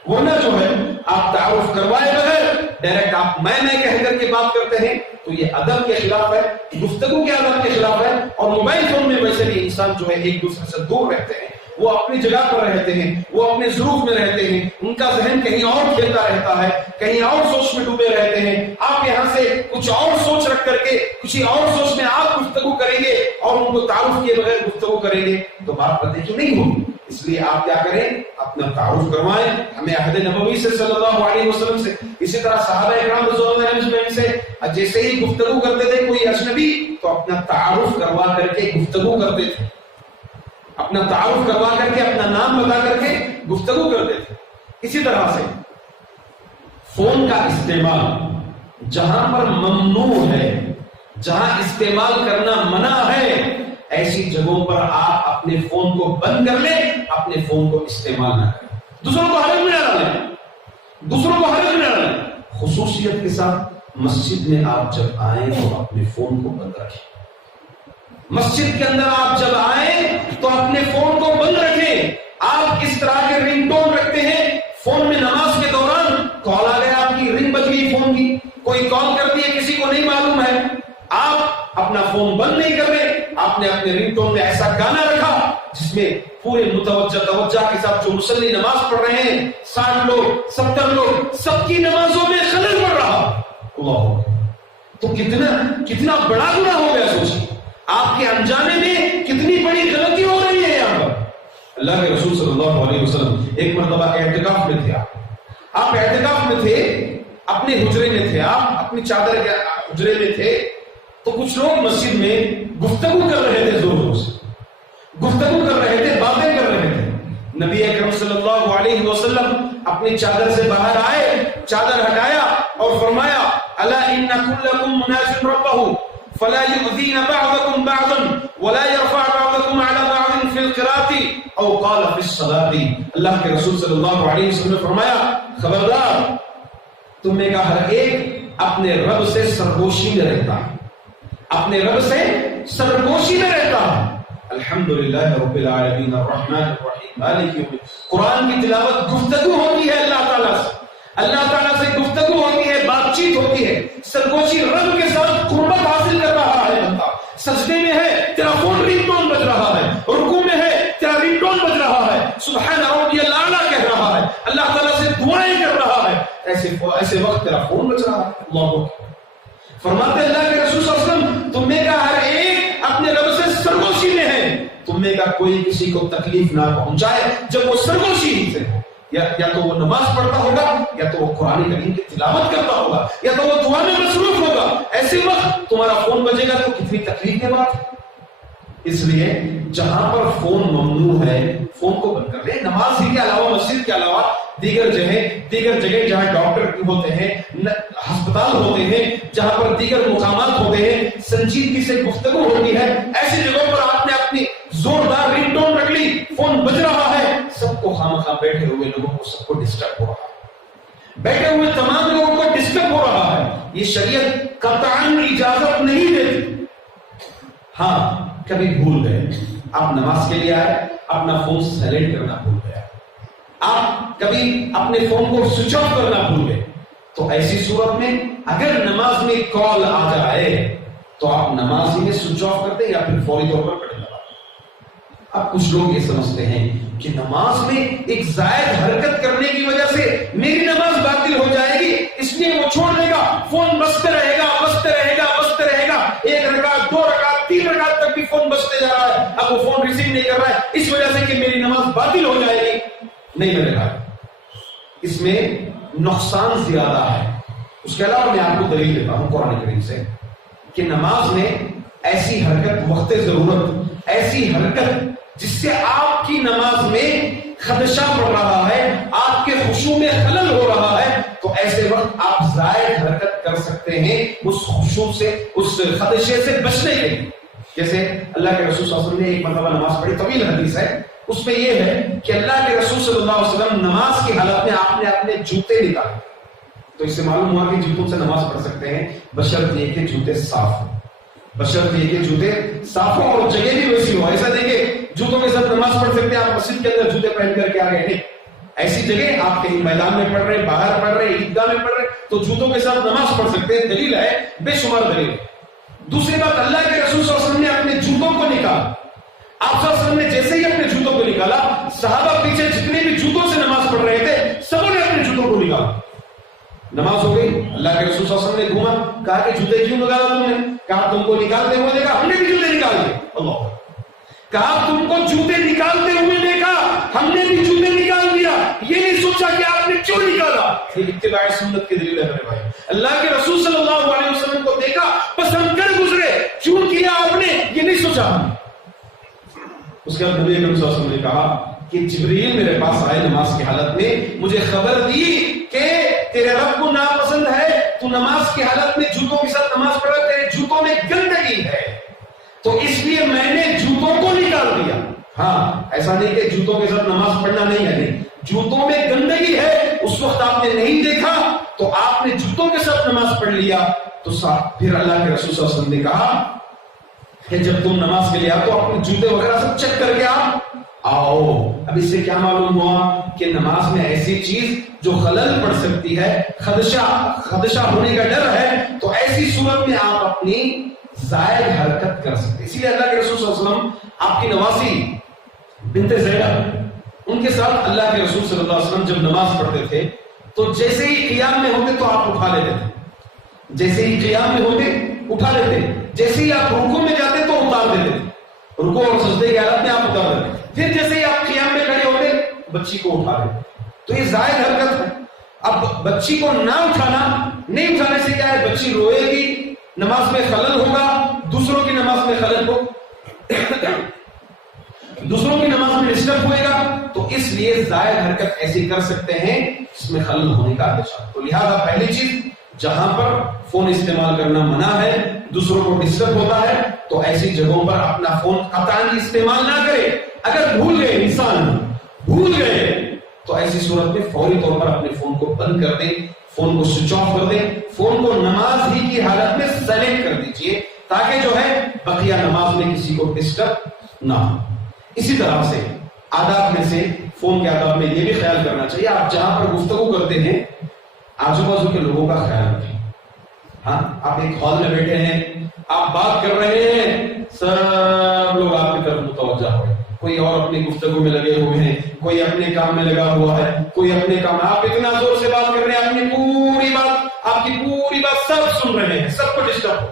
ورنہ جو ہے آپ تعارف کروائے بغیر ڈائریکٹ آپ میں کہہ کر کے بات کرتے ہیں تو یہ ادب کے خلاف ہے, گفتگو کے ادب کے خلاف ہے. اور موبائل فون میں ویسے بھی انسان جو ہے ایک دوسرے سے دور رہتے ہیں, وہ اپنی جگہ پر رہتے ہیں, وہ اپنے ظروف میں رہتے ہیں, ان کا ذہن کہیں اور کھیلتا رہتا ہے, کہیں اور سوچ میں ڈوبے رہتے ہیں. آپ یہاں سے کچھ اور سوچ رکھ کر کے کسی اور سوچ میں آپ گفتگو کریں گے اور ان کو تعارف کیے بغیر گفتگو کریں گے تو بات پتے کی نہیں ہوگی. اس لیے آپ کیا کریں, اپنا تعارف کروائیں. ہمیں عہد نبوی سے صلی اللہ علیہ وسلم سے, اسی طرح صحابہ اکرام رضوان اللہ علیہم اجمعین سے جیسے ہی گفتگو کرتے تھے کوئی اجنبی تو اپنا تعارف کروا کر کے گفتگو کرتے تھے, اپنا تعارف کروا کر کے اپنا نام بتا کر کے گفتگو کرتے تھے. اسی طرح سے فون کا استعمال جہاں پر ممنوع ہے, جہاں استعمال کرنا منع ہے, ایسی جگہوں پر آپ اپنے فون کو بند کر لیں, اپنے فون کو استعمال نہ کریں. دوسروں کو حرج میں نہ ڈالیں, خصوصیت کے ساتھ مسجد میں آپ جب آئیں تو اپنے فون کو بند رکھیں. مسجد کے اندر آپ جب آئیں تو اپنے فون کو بند رکھیں. آپ اس طرح کے رنگ ٹون رکھتے ہیں, فون میں نماز کے دوران کال آ گیا, آپ کی رنگ بج گئی فون کی, کوئی کال کر دی ہے کسی کو نہیں معلوم ہے, آپ اپنا فون بند نہیں کر رہے, آپ نے اپنے رنگ ٹون میں ایسا گانا رکھا جس میں پورے توجہ کے ساتھ جو مصلی نماز پڑھ رہے ہیں 60 لوگ 70 لوگ سب کی نمازوں میں خلل پڑ رہا. اللہ, تو کتنا بڑا گناہ ہو گیا. سوچیے آپ کے انجانے میں کتنی بڑی غلطی ہو رہی ہے یہاں پر. اللہ کے رسول صلی اللہ علیہ وسلم ایک مرتبہ اعتکاف میں تھے. آپ اعتکاف میں تھے, اپنے حجرے میں تھے, آپ اپنی چادر کے حجرے میں تھے, تو کچھ لوگ مسجد میں گفتگو کر رہے تھے, زور سے گفتگو کر رہے تھے, باتیں کر رہے تھے. نبی اکرم صلی اللہ علیہ وسلم اپنی چادر سے باہر آئے, چادر ہٹایا اور فرمایا الا ان كلكم مناج ربه فلا يؤذين بعضكم بعضا ولا يرفع بعضكم على بعض في القراءة او قال في الصلاة. اللہ کے رسول صلی اللہ علیہ وسلم نے فرمایا خبردار, تم میں کا ہر ایک اپنے رب سے سرگوشی میں رہتا ہے, اپنے رب سے سرگوشی میں رہتا ہے. الحمدللہ رب العالمین الرحمن الرحیم مالک یوم الدین. قرآن کی تلاوت گفتگو ہوتی ہے اللہ تعالیٰ سے, اللہ تعالیٰ سے گفتگو ہوتی ہے, بات چیت ہوتی ہے, سرگوشی رب کے ساتھ قربت حاصل کر رہا ہے بندہ. سجدے میں ہے تیرا فون رنگ ٹون بج رہا ہے, رکوع میں ہے تیرا رنگ ٹون بج رہا ہے, سبحان ربی الاعلیٰ کہہ رہا ہے, اللہ تعالیٰ سے دعائیں کر رہا ہے, ایسے وقت تیرا فون بج رہا ہے. اللہ فرماتے اللہ کے رسول صلی اللہ علیہ وسلم تم میں کا ہر ایک اپنے رب سے سرگوشی میں ہے, تم میں کا کوئی کسی کو تکلیف نہ پہنچائے جب وہ سرگوشی ہی سے ہو. یا تو وہ نماز پڑھتا ہوگا, یا تو وہ قرآن کریم کی تلاوت کرتا ہوگا, یا تو وہ دعا میں مصروف ہوگا. ایسے وقت تمہارا فون بجے گا تو کتنی تکلیف کی بات ہے. اس لیے جہاں پر فون ممنوع ہے فون کو بند کر لیں. نماز ہی کے علاوہ, مسجد کے علاوہ دیگر جگہ جہاں ڈاکٹر ہوتے ہیں, ہسپتال ہوتے ہیں, جہاں پر دیگر مقامات ہوتے ہیں, سنجیدگی سے گفتگو ہوتی ہے, ایسی جگہوں پر آپ نے اپنی زوردار رنگ ٹون رکھ لی, فون بج رہا ہے, سب کو خامخواہ بیٹھے ہوئے لوگوں کو سب کو ڈسٹرب ہو رہا ہے, بیٹھے ہوئے تمام لوگوں کو ڈسٹرب ہو رہا ہے. یہ شریعت قطعاً اجازت نہیں دیتی. ہاں کبھی بھول گئے, آپ نماز کے لیے آئے, اپنا فون سائلنٹ کرنا بھول گیا, آپ کبھی اپنے فون کو سوئچ آف کرنا بھول گئے, تو ایسی صورت میں اگر نماز میں کال آ جائے تو آپ نماز ہی میں سوئچ آف کر دیں یا پھر فوری طور پر کٹ لگا. اب کچھ لوگ یہ سمجھتے ہیں کہ نماز میں ایک زائد حرکت کرنے کی وجہ سے میری نماز باطل ہو جائے گی, اس لیے وہ چھوڑ دے گا, فون بجتے رہے گا, 1 رکعت 2 رکعت 3 رکعت تک بھی فون بجتے جا رہا ہے, اب وہ فون ریسیو نہیں کر رہا ہے اس وجہ سے کہ میری نماز باطل ہو جائے گی. نہیں میرے بھائی, اس میں نقصان زیادہ ہے. اس کے علاوہ میں آپ کو دلیل دیتا ہوں قرآن کریم سے کہ نماز میں ایسی حرکت وقت ضرورت, ایسی حرکت جس سے آپ کی نماز میں خدشہ پڑ رہا ہے, آپ کے خشوع میں خلل ہو رہا ہے, تو ایسے وقت آپ زائد حرکت کر سکتے ہیں اس خشوع سے, اس خدشے سے بچنے کے لیے. جیسے اللہ کے رسول صلی اللہ علیہ وسلم نے ایک مرتبہ نماز پڑھی, طویل حدیث ہے, اس میں یہ ہے کہ اللہ کے رسول صلی اللہ علیہ وسلم نماز کی حالت میں آپ نے اپنے جوتے نکالے. تو اس سے معلوم ہوا کہ جوتوں سے نماز پڑھ سکتے ہیں بشرط یہ کہ جوتے صاف ہوں, بشرط یہ کہ جوتے صاف ہوں اور جگہ بھی ویسی ہو. ایسا نہیں کہ جوتوں کے ساتھ نماز پڑھ سکتے ہیں, آپ مسجد کے اندر جوتے پہن کر کے آ گئے, نہیں. ایسی جگہ آپ کہیں میدان میں پڑھ رہے, باہر پڑھ رہے, عیدگاہ میں پڑھ رہے, تو جوتوں کے ساتھ نماز پڑھ سکتے ہیں. دلیل ہے, بے شمار دلیل. دوسری بات, اللہ کے رسول صلی اللہ علیہ وسلم نے اپنے جوتوں کو نکالا. آپ صلی اللہ علیہ وسلم نے جیسے ہی اپنے جوتوں کو نکالا, صحابہ پیچھے جتنے بھی جوتوں سے نماز پڑھ رہے تھے سبوں نے اپنے جوتوں کو نکالا. نماز ہو گئی, اللہ کے رسول صلی اللہ علیہ وسلم نے گھوما, کہا کہ جوتے کیوں نکالا تم نے؟ کہا تم کو نکالتے ہوئے دیکھا, ہم نے بھی جوتے نکال دیے. اللہ, کہا تم کو جوتے نکالتے ہوئے دیکھا, ہم نے بھی جوتے نکال دیا. یہ نہیں سوچا کہ آپ نے کیوں نکالا. یہ اتباع سنت کی دلیل ہے میرے بھائی. اللہ کے رسول صلی اللہ علیہ وسلم کو دیکھا, پسند کر گزرے, کیوں کیا آپ نے یہ نہیں سوچا. اس کے بعد نبی کریم صلی اللہ علیہ وسلم نے کہا کہ جبریل میرے پاس آئے نماز کی حالت میں, مجھے خبر دی کہ تیرے رب کو ناپسند ہے تو نماز کی حالت میں جوتوں کے ساتھ نماز پڑھا, تیرے جوتوں میں گندگی ہے, تو اس لیے میں نے جوتوں کو نکال دیا. ہاں, ایسا نہیں کہ جوتوں کے ساتھ نماز پڑھنا نہیں ہے, نہیں, جوتوں میں گندگی ہے, اس وقت آپ نے نہیں دیکھا تو آپ نے جوتوں کے ساتھ نماز پڑھ لیا. تو پھر اللہ کے رسول صلی اللہ علیہ وسلم نے کہا کہ جب تم نماز کے لیے آؤ تو اپنے جوتے وغیرہ سب چیک کر کے آؤ. اب اس سے کیا معلوم ہوا کہ نماز میں ایسی چیز جو خلل پڑ سکتی ہے, خدشہ ہونے کا ڈر ہے, تو ایسی صورت میں آپ اپنی زائد حرکت کر سکتے. اسی لیے اللہ کے رسول صلی اللہ علیہ وسلم آپ کی نواسی بنت زینب, ان کے ساتھ اللہ کے رسول صلی اللہ علیہ وسلم جب نماز پڑھتے تھے تو جیسے ہی قیام میں ہوتے تو آپ اٹھا لیتے تھے, جیسے ہی قیام میں ہوتے اٹھا لیتے, جیسے ہی آپ رکوع میں جاتے تو اتار دیتے تھے, رکوع اور سجدے کی حالت میں آپ اتار دیتے, پھر جیسے ہی آپ قیام میں کھڑے ہوتے بچی کو اٹھا دیتے. تو یہ زائد حرکت ہے. اب بچی کو نہ اٹھانا, نہیں اٹھانے سے کیا ہے, بچی روئے گی, نماز میں خلل ہوگا, دوسروں کی نماز میں خلل ہو دوسروں کی نماز میں ڈسٹرب ہوئے گا, تو اس لیے زائد حرکت ایسی کر سکتے ہیں جس میں خلل ہونے کا اندیشہ. تو لہذا پہلی چیز, جہاں پر فون استعمال کرنا منع ہے, دوسروں کو ڈسٹرب ہوتا ہے, تو ایسی جگہوں پر اپنا فون قطعاً استعمال نہ کرے. اگر بھول گئے, انسان بھول گئے, تو ایسی صورت میں فوری طور پر اپنے فون کو بند کر دیں, فون کو سوئچ آف کر دیں, فون کو نماز ہی کی حالت میں سائلنٹ کر دیجئے تاکہ جو ہے بقیہ نماز میں کسی کو ڈسٹرب نہ ہو. اسی طرح سے آداب میں سے, فون کے آداب میں یہ بھی خیال کرنا چاہیے, آپ جہاں پر گفتگو کرتے ہیں آجو بازو کے لوگوں کا خیال رکھیں. ہاں, آپ ایک ہال میں بیٹھے ہیں, آپ بات کر رہے ہیں, سب لوگ آپ کی طرف متوجہ ہو رہے ہیں, کوئی اور اپنی گفتگو میں لگے ہوئے ہیں, کوئی اپنے کام میں لگا ہوا ہے, کوئی اپنے کام, آپ اتنا زور سے بات کر رہے ہیں, اپنی پوری بات, آپ کی پوری بات سب سن رہے ہیں, سب کو ڈسٹرب ہو.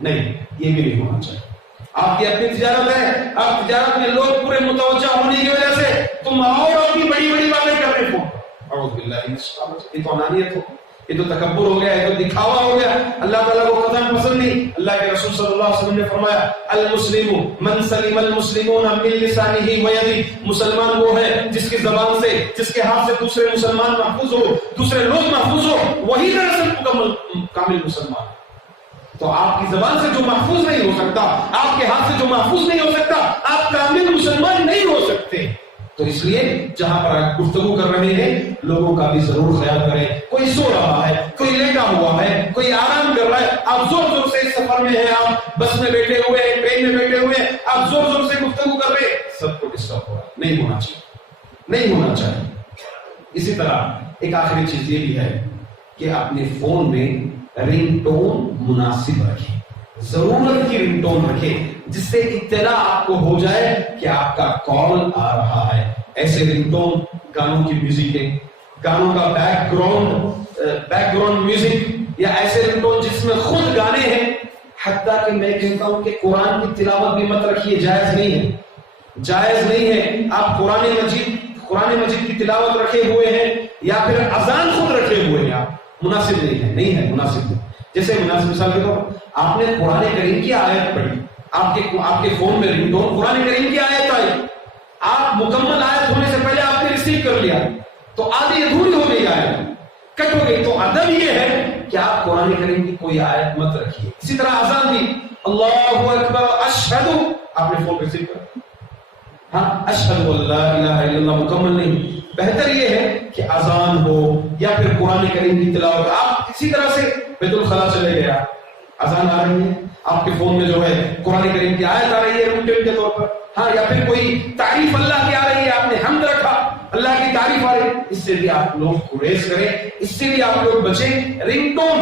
نہیں, یہ بھی نہیں ہونا چاہیے. آپ کی اپنی تجارت ہے, آپ تجارت میں لوگ پورے متوجہ ہونے کی وجہ سے تم اور اپنی بڑی بڑی باتیں کر رہے ہو. اعوذ باللہ من الشیطان الرجیم. یہ تو انانیت ہو, یہ تو تکبر ہو گیا, یہ تو دکھاوا ہو گیا. اللہ تعالیٰ کو قدم پسند نہیں. اللہ کے رسول صلی اللہ علیہ وسلم نے فرمایا, المسلم من سلم المسلمون من لسانہ ویدہ, مسلمان وہ ہے جس کی زبان سے, جس کے ہاتھ سے دوسرے مسلمان محفوظ ہو, دوسرے لوگ محفوظ ہو, وہی دراصل مکمل کامل مسلمان. تو آپ کی زبان سے جو محفوظ نہیں ہو سکتا, آپ کے ہاتھ سے جو محفوظ نہیں ہو سکتا, آپ کامل مسلمان نہیں ہو سکتے. تو اس لیے جہاں پر آپ گفتگو کر رہے ہیں لوگوں کا بھی ضرور خیال کریں. کوئی سو رہا ہے, کوئی لیٹا ہوا ہے, کوئی آرام کر رہا ہے, آپ زور زور سے اس سفر میں ہیں, آپ بس میں بیٹھے ہوئے ہیں, ٹرین میں بیٹھے ہوئے ہیں, آپ زور زور سے گفتگو کر رہے ہیں, سب کو ڈسٹرب ہو رہا ہے. نہیں ہونا چاہیے, نہیں ہونا چاہیے. اسی طرح ایک آخری چیز یہ بھی ہے کہ اپنے فون میں رنگ ٹون مناسب رکھیں, ضرورت کی رنگ ٹون رکھیں جس سے اطلاع آپ کو ہو جائے کہ آپ کا کال آ رہا ہے. ایسے رنگ ٹون گانوں کی میوزک ہے, گانوں کا بیک گراؤنڈ میوزک, یا ایسے رنگ ٹون جس میں خود گانے ہیں, حتیٰ کہ میں کہتا ہوں کہ قرآن کی تلاوت بھی مت رکھیے، جائز نہیں ہے، جائز نہیں ہے۔ آپ قرآن مجید کی تلاوت رکھے ہوئے ہیں یا پھر اذان خود رکھے ہوئے ہیں، آپ مناسب نہیں ہے مناسب نہیں۔ جیسے مناسب مثال کے طور پر آپ نے قرآن کریم کی آیت پڑھی، آپ کے فون میں رنگ ٹون قرآن کریم کی آیت آئی، آپ مکمل آیت ہونے سے پہلے آپ نے ریسیو کر لیا تو آدھی ادھوری ہو گئی آیت، کٹ ہو گئی۔ تو ادب یہ ہے کہ آپ قرآن کریم کی کوئی آیت مت رکھیے۔ اسی طرح اذان بھی اللہ اکبر اشہد، آپ نے فون ریسیو کر، ہاں اشہد اللہ الہ الا اللہ مکمل نہیں، بہتر یہ ہے کہ اذان ہو یا پھر قرآن کریم کی تلاوت۔ آپ اسی طرح سے بیت الخلا چلے گئے، اذان آ رہی ہے، آپ کے فون میں جو ہے قرآن کریم کی آیت آ رہی ہے روٹین کے طور پر، ہاں یا پھر کوئی تعریف اللہ کی آ رہی ہے، آپ نے حمد رکھا، اللہ کی تعریف آ رہی ہے، اس سے بھی آپ لوگ گریز کریں، اس سے بھی آپ لوگ بچیں۔ رنگ ٹون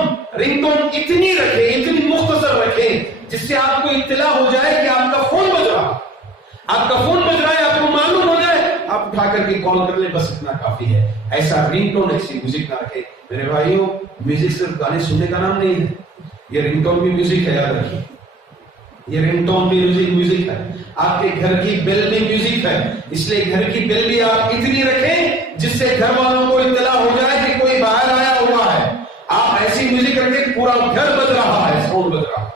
اتنی رکھیں، اتنی مختصر رکھیں جس سے آپ کو اطلاع ہو جائے کہ آپ کا فون بج رہا ہے، آپ کا فون بج رہا ہے، آپ کو معلوم ہو جائے، آپ اٹھا کر کے کال کر لیں، بس اتنا کافی ہے۔ ایسا رنگ ٹون، ایسی میوزک نہ رکھے۔ میرے بھائیوں، میوزک صرف گانے سننے کا نام نہیں ہے، یہ رنگ ٹون بھی میوزک ہے، یاد رکھیے، یہ رنگ ٹون بھی میوزک ہے۔ آپ کے گھر کی بیل بھی میوزک ہے، اس لیے گھر کی بیل بھی آپ اتنی رکھیں جس سے گھر والوں کو اطلاع ہو جائے کہ کوئی باہر آیا ہوا ہے۔ آپ ایسی میوزک رکھیں پورا گھر بج رہا ہے، ساؤنڈ بج رہا ہے،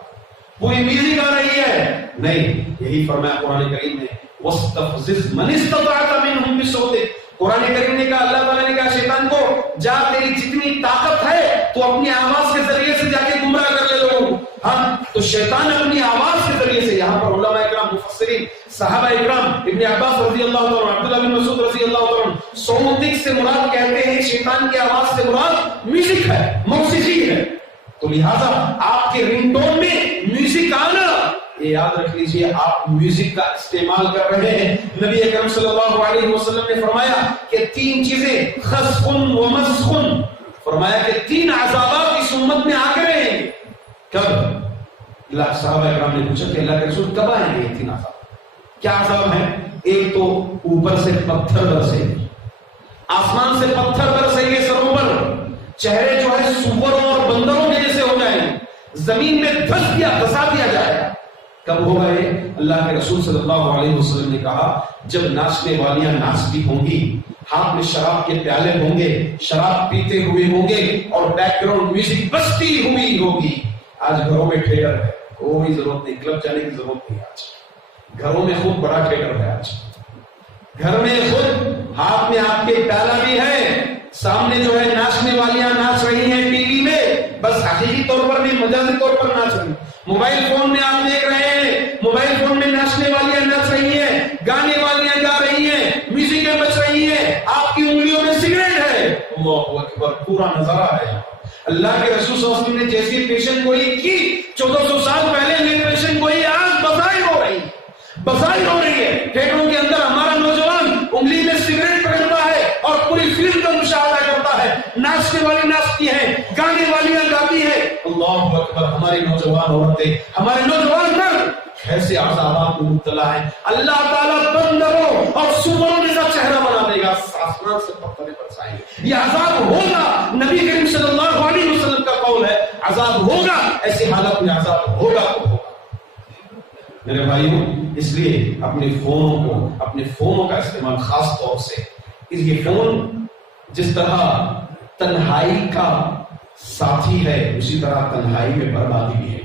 پوری میوزک آ رہی ہے، نہیں۔ یہی فرمایا قرآن کریم نے، وَاسْتَفْزِزْ مَنِ اسْتَطَعْتَ مِنْهُمْ بِصَوْتِكَ۔ قرآن کریم نے کہا، اللہ تعالیٰ نے کہا شیطان کو، جا تیری جتنی طاقت ہے تو اپنی آواز کے ذریعے سے جا کے گمراہ کر لے لوگوں کو۔ ہاں تو شیطان اپنی آواز کے ذریعے سے، یہاں پر علماء اکرام، مفسرین، صحابہ اکرام، ابن عباس رضی اللہ عنہ، عبداللہ بن مسعود رضی اللہ عنہ، صوتک سے مراد کہتے ہیں، شیطان کی آواز سے مراد میوزک ہے، موسیقی ہے۔ تو لہذا آپ کے رنگ ٹون میں میوزک آنا، یہ یاد رکھ لیجئے آپ میوزک کا استعمال کر رہے ہیں۔ نبی اکرم صلی اللہ علیہ وسلم نے فرمایا کہ 3 چیزیں، خسف و مسخ، فرمایا کہ 3 عذابات اس امت میں آ کے رہے ہیں۔ کب؟ صحابہ اکرام نے پوچھا کہ اللہ کے رسول کب آئیں گے یہ 3 عذاب؟ کیا عذاب ہیں؟ ایک تو اوپر سے پتھر برسے، آسمان سے پتھر برسیں گے سروں پر، چہرے جو ہے سوروں اور بندروں کے جیسے ہو جائیں گے، زمین میں دھس دیا جائے گا۔ کب ہوگا یہ؟ اللہ کے رسول صلی اللہ علیہ وسلم نے کہا جب ناچنے والیاں ناچتی ہوں گی، ہاتھ میں شراب کے پیالے ہوں گے، شراب پیتے ہوئے ہوں گے اور بیک گراؤنڈ میوزک بجتی ہوئی ہوگی۔ آج گھروں میں تھیٹر ہے، کوئی ضرورت نہیں، کلب جانے کی ضرورت نہیں۔ آج گھروں میں خود بڑا تھیٹر ہے، آج گھر میں خود ہاتھ میں آپ کے پیالہ بھی ہے، سامنے جو ہے ناچنے والیاں ناچ رہی ہیں ٹی وی میں، بس حقیقی طور پر نہیں، مجازی طور پر ناچ رہی ہیں۔ موبائل فون میں آپ دیکھ رہے ہیں، موبائل فون میں ناچنے والیاں ناچ رہی ہیں، گانے والیاں گا رہی ہیں، میوزکیں بج رہی ہیں، آپ کی انگلیوں میں سگریٹ ہے۔ اللہ اکبر، پورا نظارہ ہے۔ اللہ کے رسول صلی اللہ علیہ وسلم نے جیسی پیشن گوئی کی 1400 سال پہلے، یہ پیشن گوئی آج بظاہر ہو رہی ہے۔ تھیٹروں کے اندر ہمارا نوجوان انگلی میں سگریٹ پکڑتا ہے اور پوری فلم کا مشاہدہ کرتا ہے، ناچنے والی ناچتی ہیں، گانے والیاں گاتی ہیں۔ اللہ اکبر، ہماری نوجوان عورتیں، ہمارے نوجوان مرد ایسے عذابات میں مبتلا ہیں۔ اللہ تعالیٰ بندروں اور سوروں جیسا چہرہ بنا دے گا، آسمان سے پتھر برسائیں گے۔ یہ عذاب ہوگا، نبی کریم صلی اللہ علیہ وسلم کا قول ہے، عذاب ہوگا، ایسی حالت میں عذاب ہوگا تو ہوگا۔ میرے بھائیوں، اس لیے اپنے فونوں کا استعمال خاص طور سے، یہ فون جس طرح تنہائی کا ساتھی ہے اسی طرح تنہائی میں بربادی بھی ہے۔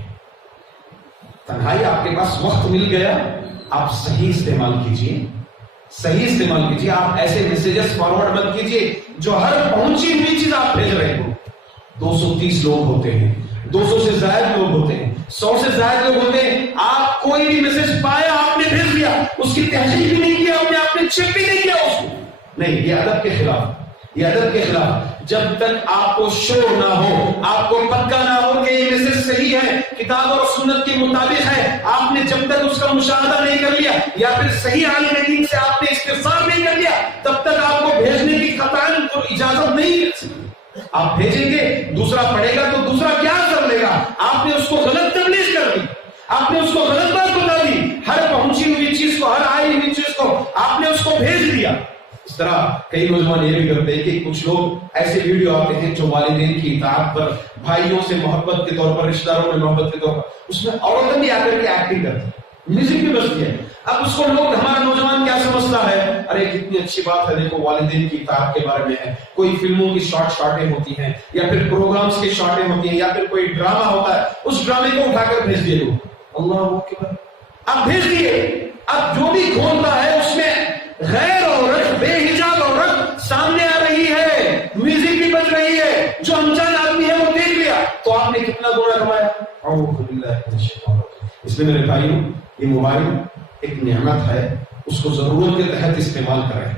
تنہائی، آپ کے پاس وقت مل گیا، آپ صحیح استعمال کیجئے، آپ ایسے میسیجز فارورڈ مت کیجئے جو ہر پہنچی ہوئی چیز آپ بھیج رہے ہو۔ 230 لوگ ہوتے ہیں، 200 سے زائد لوگ ہوتے ہیں، 100 سے زائد لوگ ہوتے ہیں، آپ کوئی بھی میسج پایا آپ نے بھیج دیا، اس کی تحقیق بھی نہیں کیا، آپ نے چیک بھی نہیں کیا اس کو، نہیں، یہ ادب کے خلاف۔ جب تک آپ کو شور نہ ہو، آپ کو پکا نہ ہو کہ یہ میسج صحیح ہے، کتاب اور سنت کے مطابق ہے، آپ نے جب تک اس کا مشاہدہ نہیں کر لیا یا پھر صحیح عالم دین سے آپ نے استفسار نہیں کر لیا، تب تک آپ کو بھیجنے کی قطعاً اجازت نہیں مل سکتی۔ آپ بھیجیں گے، دوسرا پڑھے گا تو دوسرا کیا کر لے گا؟ آپ نے اس کو غلط تبلیغ کر دی، آپ نے اس کو غلط بات بتا دی، ہر پہنچی ہوئی چیز کو، ہر آئی ہوئی چیز کو آپ نے اس کو بھیج دیا۔ اس طرح کئی نوجوان یہ بھی کرتے ہیں کہ کچھ لوگ ایسے ویڈیو آتے ہیں جو والدین کی اطاعت پر، بھائیوں سے محبت کے طور پر، رشتہ داروں میں محبت کے طور پر، اس میں عورتیں بھی آ کر کے ایکٹنگ کرتی ہیں، میوزک بھی بجتی ہے. اب اس کو لوگ، ہمارا نوجوان کیا سمجھتا ہے، ارے کتنی اچھی بات ہے، دیکھو والدین کی اطاعت کے بارے میں ہے. کوئی فلموں کی شارٹیں ہوتی ہیں، یا پھر پروگرامز کی شارٹیں ہوتی ہیں، یا پھر کوئی ڈرامہ ہوتا ہے، اس ڈرامے کو اٹھا کر بھیج دیے لوگ. اللہ اکبر، اب بھیج دیے. اب جو بھی کھولتا ہے اس میں غیر عورت، بے حجاب عورت سامنے آ رہی ہے، میوزک بھی بج رہی ہے، جو انجان آدمی ہے وہ دیکھ لیا، تو آپ نے کتنا گناہ کمایا. اعوذ باللہ من الشیطان الرجیم. اس لیے میرے بھائیوں، یہ موبائل ایک نعمت ہے، اس کو ضرورت کے تحت استعمال کریں،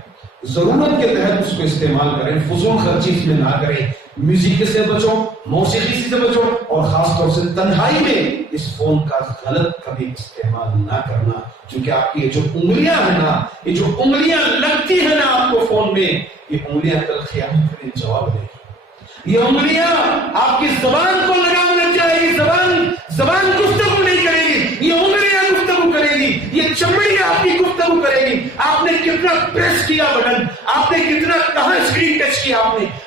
ضرورت کے تحت اس کو استعمال کریں، فضول خرچی اس میں نہ کریں. میوزک سے بچو، موسیقی سے بچو، اور خاص طور سے تنہائی میں اس فون کا غلط کبھی استعمال نہ کرنا. کیونکہ آپ کی یہ جو انگلیاں ہیں نا، یہ جو انگلیاں لگتی ہیں نا آپ کو فون میں، یہ انگلیاں کل قیامت کے دن جواب دیں گی. یہ انگلیاں آپ کی زبان کو لگام لگ جائے گی، زبان گفتگو نہیں کرے گی، یہ انگلیاں گفتگو کرے گی، یہ چمڑی آپ کی گفتگو کرے گی. آپ نے کتنا پریس کیا بٹن، آپ نے کتنا کہاں اسکرین ٹچ کیا،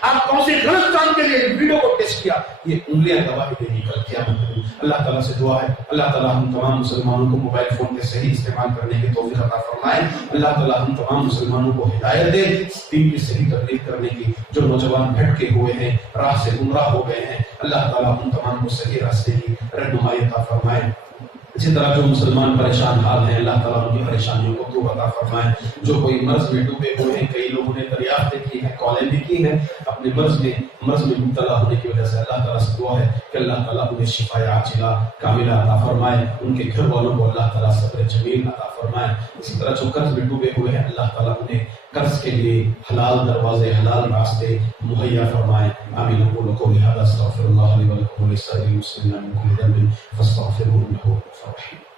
آپ کون سے غلط کام کے لیے ویڈیو کو ٹچ کیا، یہ انگلیاں گواہی دے گی کل قیامت میں. اللہ تعالیٰ سے دعا ہے، اللہ تعالیٰ ہم تمام مسلمانوں کو موبائل فون کے صحیح استعمال کرنے کی توفیق عطا فرمائے. اللہ تعالیٰ ہم تمام مسلمانوں کو ہدایت دے دین کی صحیح تبلیغ کرنے کی. جو نوجوان بھٹکے ہوئے ہیں، راہ سے گمراہ ہو گئے ہیں، اللہ تعالیٰ ہم تمام کو صحیح راستے کی رہنمائی عطا فرمائے. اسی طرح جو مسلمان پریشان حال ہیں، اللہ تعالیٰ ان کی پریشانیوں کو دور عطا فرمائے. جو کوئی مرض میں ڈوبے ہوئے ہیں، کئی لوگوں نے دریافتیں کی ہیں، کالیں بھی کی ہیں اپنے مرض میں مبتلا ہونے کی وجہ سے. اللہ تعالیٰ سے دعا ہے کہ اللہ تعالیٰ انہیں شفا عاجلہ کاملہ عطا فرمائے، ان کے گھر والوں کو اللہ تعالیٰ صبر جمیل عطا فرمائے. اسی طرح جو قرض میں ڈوبے ہوئے ہیں، اللہ تعالیٰ انہیں قرض کے لیے حلال دروازے، حلال راستے مہیا فرمائے. آمین. اقول قولی ھذا استغفر اللہ لی ولکم ولسائر المسلمین من کل ذنب فاستغفروہ انہ غفور رحیم.